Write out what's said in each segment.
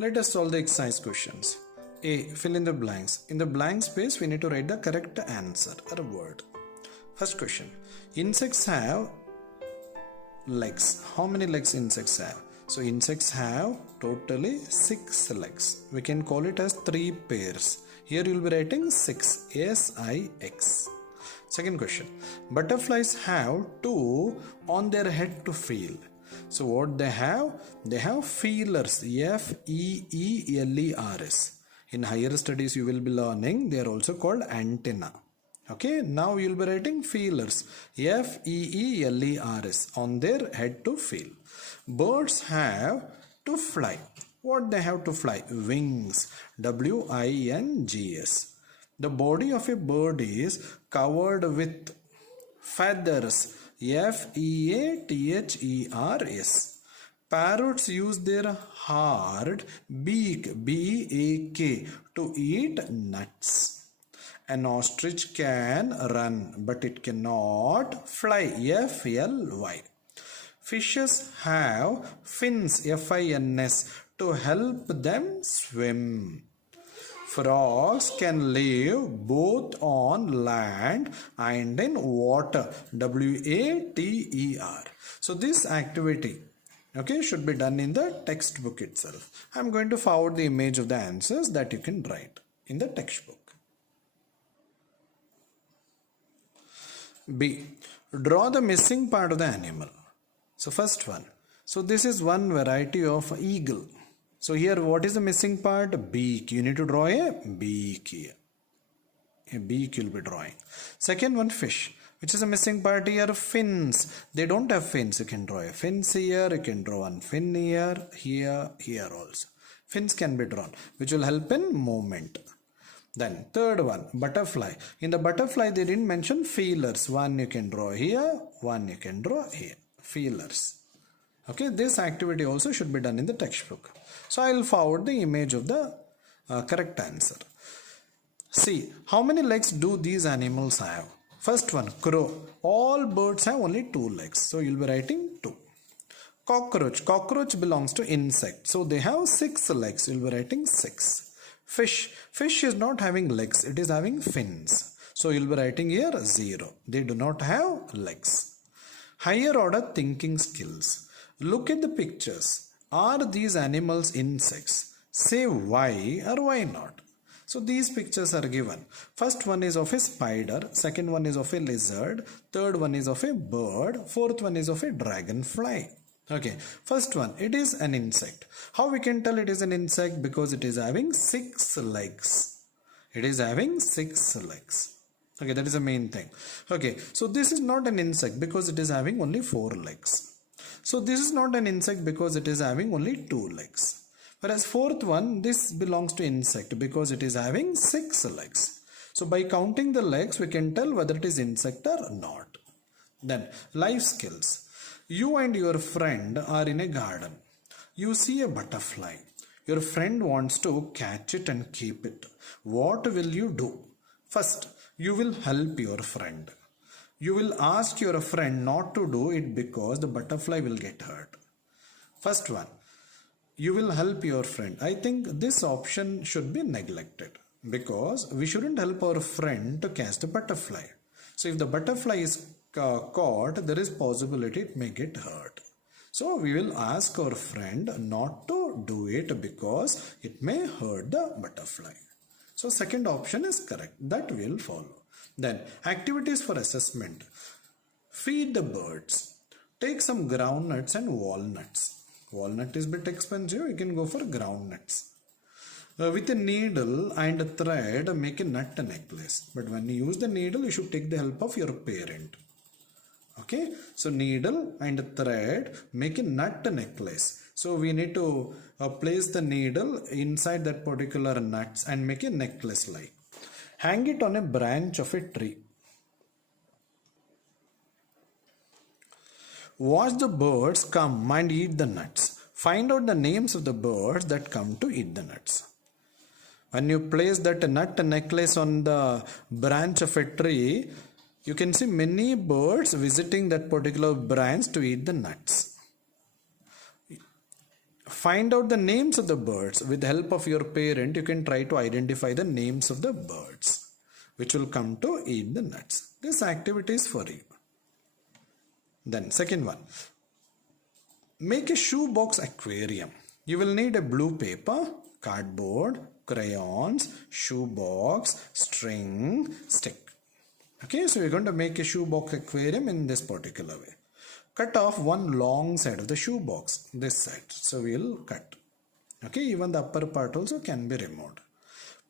Let us solve the exercise questions. A. Fill in the blanks. In the blank space, we need to write the correct answer or word. First question. Insects have legs. How many legs insects have? So insects have totally 6 legs. We can call it as 3 pairs. Here you will be writing 6. S-I-X. Second question. Butterflies have 2 on their head to feel. So what they have? They have feelers. F-E-E-L-E-R-S. In higher studies you will be learning they are also called antenna. Okay, now you will be writing feelers. F-E-E-L-E-R-S on their head to feel. Birds have to fly. What they have to fly? Wings. W-I-N-G-S. The body of a bird is covered with feathers. F-E-A-T-H-E-R-S. Parrots use their hard beak, B-A-K, to eat nuts. An ostrich can run, but it cannot fly, F-L-Y. Fishes have fins, F-I-N-S, to help them swim. Frogs can live both on land and in water. W-A-T-E-R. So this activity, okay, should be done in the textbook itself. I am going to forward the image of the answers that you can write in the textbook. B. Draw the missing part of the animal. So first one. So this is one variety of eagle. So here what is the missing part? Beak. You need to draw a beak here. A beak you will be drawing. Second one, fish. Which is the missing part here? Fins. They don't have fins. You can draw a fins here. You can draw one fin here, here also. Fins can be drawn, which will help in movement. Then third one, butterfly. In the butterfly they didn't mention feelers. One you can draw here, one you can draw here. Feelers. Okay, this activity also should be done in the textbook. So I will forward the image of the correct answer. See, how many legs do these animals have? First one, crow. All birds have only 2 legs. So you will be writing 2. Cockroach. Cockroach belongs to insect. So they have 6 legs. You will be writing 6. Fish. Fish is not having legs. It is having fins. So you will be writing here 0. They do not have legs. Higher order thinking skills. Look at the pictures. Are these animals insects? Say why or why not. So these pictures are given. First one is of a spider, second one is of a lizard, third one is of a bird, fourth one is of a dragonfly. Okay, first one, it is an insect. How we can tell it is an insect? Because it is having 6 legs. It is having 6 legs. Okay, that is the main thing. Okay, so this is not an insect because it is having only 4 legs. So this is not an insect because it is having only 2 legs. Whereas fourth one, this belongs to insect because it is having 6 legs. So by counting the legs, we can tell whether it is insect or not. Then life skills. You and your friend are in a garden. You see a butterfly. Your friend wants to catch it and keep it. What will you do? First, you will help your friend. You will ask your friend not to do it because the butterfly will get hurt. First one, you will help your friend. I think this option should be neglected because we shouldn't help our friend to catch the butterfly. So if the butterfly is caught, there is possibility it may get hurt. So we will ask our friend not to do it because it may hurt the butterfly. So second option is correct. That will follow. Then activities for assessment. Feed the birds. Take some groundnuts and walnuts. Walnut is a bit expensive. You can go for groundnuts. With a needle and a thread, make a nut necklace. But when you use the needle, you should take the help of your parent. Okay. So needle and a thread, make a nut necklace. So we need to place the needle inside that particular nuts and make a necklace like. Hang it on a branch of a tree. Watch the birds come and eat the nuts. Find out the names of the birds that come to eat the nuts. When you place that nut necklace on the branch of a tree, you can see many birds visiting that particular branch to eat the nuts. find out the names of the birds. With the help of your parent, you can try to identify the names of the birds which will come to eat the nuts. This activity is for you. Then second one, make a shoebox aquarium. You will need a blue paper, cardboard, crayons, shoebox, string, stick. Okay, so we're going to make a shoebox aquarium in this particular way. Cut off one long side of the shoebox, this side. So we'll cut. Okay, even the upper part also can be removed.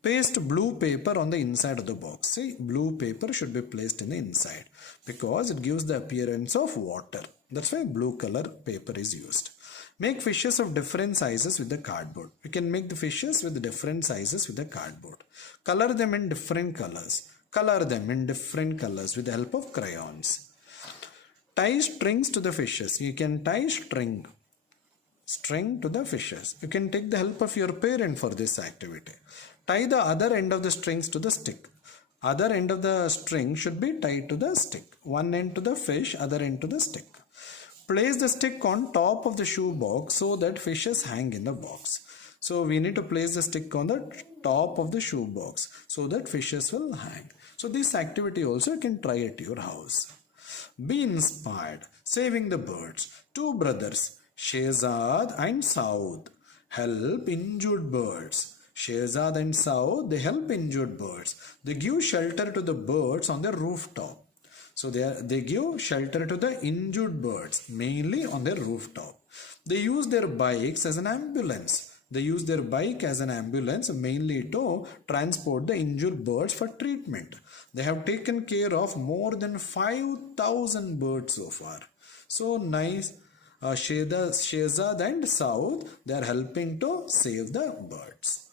Paste blue paper on the inside of the box. See, blue paper should be placed in the inside because it gives the appearance of water. That's why blue color paper is used. Make fishes of different sizes with the cardboard. We can make the fishes with different sizes with the cardboard. Color them in different colors. Color them in different colors with the help of crayons. Tie strings to the fishes. You can tie string to the fishes. You can take the help of your parent for this activity. Tie the other end of the strings to the stick. Other end of the string should be tied to the stick. One end to the fish, other end to the stick. Place the stick on top of the shoe box so that fishes hang in the box. So we need to place the stick on the top of the shoe box so that fishes will hang. So this activity also you can try at your house. Be inspired. Saving the birds. Two brothers, Shehzad and Saud, help injured birds. Shehzad and Saud, they help injured birds. They give shelter to the birds on the rooftop. So they give shelter to the injured birds, mainly on their rooftop. They use their bikes as an ambulance. They use their bike as an ambulance mainly to transport the injured birds for treatment. They have taken care of more than 5,000 birds so far. So nice. Shehzad and Saud, they are helping to save the birds.